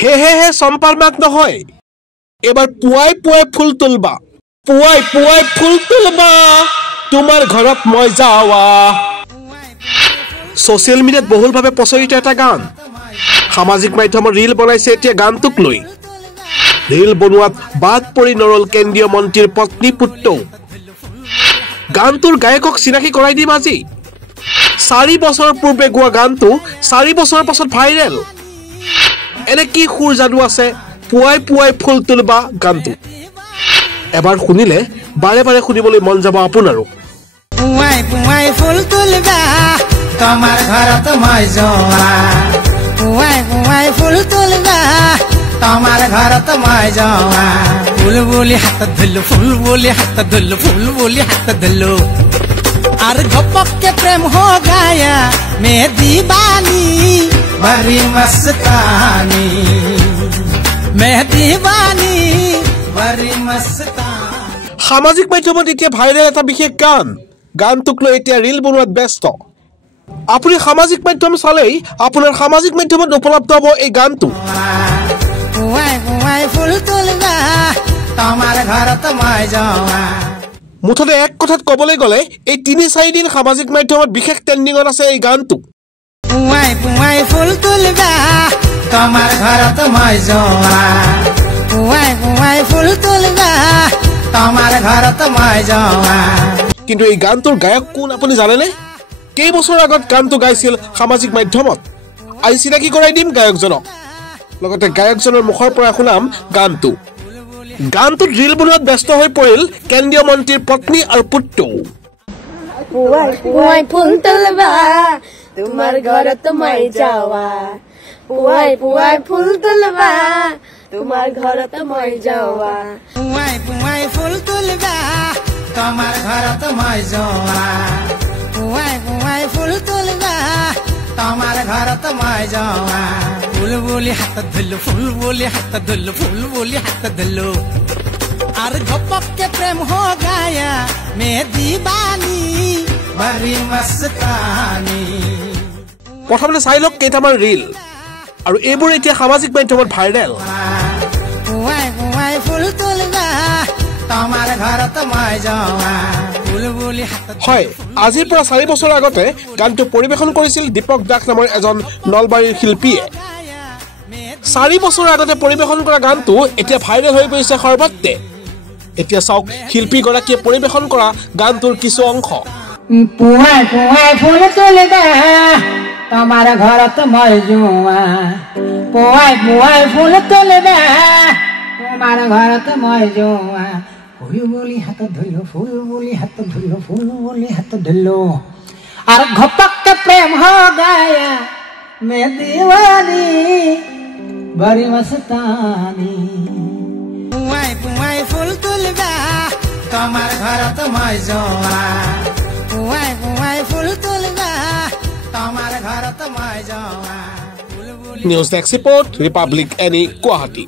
হে হে হে চম্পাৰ মাক নহয় এবাৰ পুৱাই পুৱাই ফুল তুলবা পুৱাই পুৱাই ফুল তুলবা তোমাৰ ঘৰত মই যাওয়া সোশ্যাল মিডিয়াত বহুলভাৱে প্ৰচলিত এটা গান সামাজিক মাধ্যমৰ ৰীল বনাইছে এতিয়া গানটোক লৈ ৰীল বনোৱাত বাদ পৰি নৰল কেন্দ্ৰীয় মন্ত্ৰীৰ পত্নী পুত্ৰ গানটোৰ গায়কক চিনাকি কৰাই দিম আজি 4 বছৰ পূৰ্বে গোৱা গানটো 4 বছৰৰ পাছত ভাইৰেল এনে কি খুৰ জাদু আছে পুৱাই পুৱাই ফুল তুলবা গানটো এবাৰ শুনিলে বাৰে বাৰে শুনিবলৈ মন যাব আপোনাৰো পুৱাই পুৱাই ফুল তুলবা তোমাৰ ঘৰত মই যোৱা পুৱাই পুৱাই ফুল তুলবা তোমাৰ ঘৰত মই যোৱা ফুল বুলি হাত ধুলো ফুল বুলি হাত ধুলো ফুল বুলি হাত ধুলো আর ঘপকে প্রেম हो गया मैं दीवानी बड़ी मस्तानी मैं दीवानी बड़ी मस्तानी সামাজিক মাধ্যমত এতিয়া ভাইৰেল এটা বিশেষ গানটোক লৈ এতিয়া ৰীল বনোৱাত ব্যস্ত আপুনি সামাজিক মাধ্যম চালেই আপোনাৰ সামাজিক মাধ্যমত উপলব্ধ হ'ব এই গানটো পুৱাই পুৱাই ফুল তুলবা তোমাৰ ঘৰত মই যাওয়া মুঠতে এক কথাত ক'বলৈ গ'লে এই 3-4 দিন সামাজিক মাধ্যমত বিশেষ ট্ৰেন্ডিঙত আছে এই গানটো পুৱাই পুৱাই ফুল তুলবা তোমাৰ ঘৰত মই যাওয়া পুৱাই পুৱাই ফুল তুলবা তোমাৰ ঘৰত মই যাওয়া কিন্তু এই গানটোৰ গায়ক কোন আপুনি জানেনে কেইবছৰ আগত গানটো গাইছিল সামাজিক মাধ্যমত আজি চিনাকি কৰাই দিম গায়কজনক লগতে গায়কজনৰ মুখৰ পৰা শুনাম গানটোত ৰীল বনোৱাত ব্যস্ত হৈ পৰিল কেন্দ্ৰীয় মন্ত্ৰীৰ পত্নী আৰু পুত্ৰ পুৱাই পুৱাই ফুল তুলবা তোমাৰ ঘৰত মই যাওয়া পুৱাই পুৱাই ফুল তুলবা তোমাৰ ঘৰত মই যাওয়া পুৱাই পুৱাই ফুল তুলবা তোমাৰ ঘৰত মই যাওয়া পুৱাই পুৱাই ফুল তুলবা তোমাৰ ঘৰত মই যাওয়া ফুল বুলি হাত ধুলো ফুল বুলি হাত ধুলো ফুল বুলি হাত ধুলো আর ঘপকে প্রেম हो गया मैं दीवानी बड़ी मस्तानी প্ৰথমতে চাই লওক কেইটামান ৰীল আৰু এইবোৰ এতিয়া সামাজিক মাধ্যমত ভাইৰেল পুৱাই পুৱাই ফুল তুলবা তোমাৰ ঘৰত মই যাওয়া ফুল বুলি হাত হয় আজিৰ পৰা 4 বছৰ আগতে গানটো পৰিবেশন কৰিছিল দীপক দাস নামৰ এজন নলবাৰীৰ শিল্পীয়ে 4 বছৰ আগতে পৰিবেশন কৰা গানটো এতিয়া ভাইৰেল হৈ পৰিছে সৰ্বত্ৰে এতিয়া চাওক শিল্পী গৰাকীয়ে পৰিবেশন কৰা গানটোৰ কিছু অংশ পুৱাই পুৱাই ফুল তুলবা তোমাৰ ঘৰত মই যাওয়া পুৱাই পুৱাই ফুল তুলবা তোমাৰ ঘৰত মই যাওয়া ফুল বুলি হাত ধুলো ফুল বুলি হাত ধুলো ফুল বুলি হাত ধুলো আর ঘপকে প্রেম हो गया मैं दीवानी बड़ी मस्तानी पुवाई पुवाई फूल तुलबा तुम्हार घरत मैं जावा पुवाई पुवाई फूल तुलबा तुम्हार घरत मैं जावा নিউজ ডেস্ক ৰিপৰ্ট ৰিপাব্লিক এনি গুৱাহাটী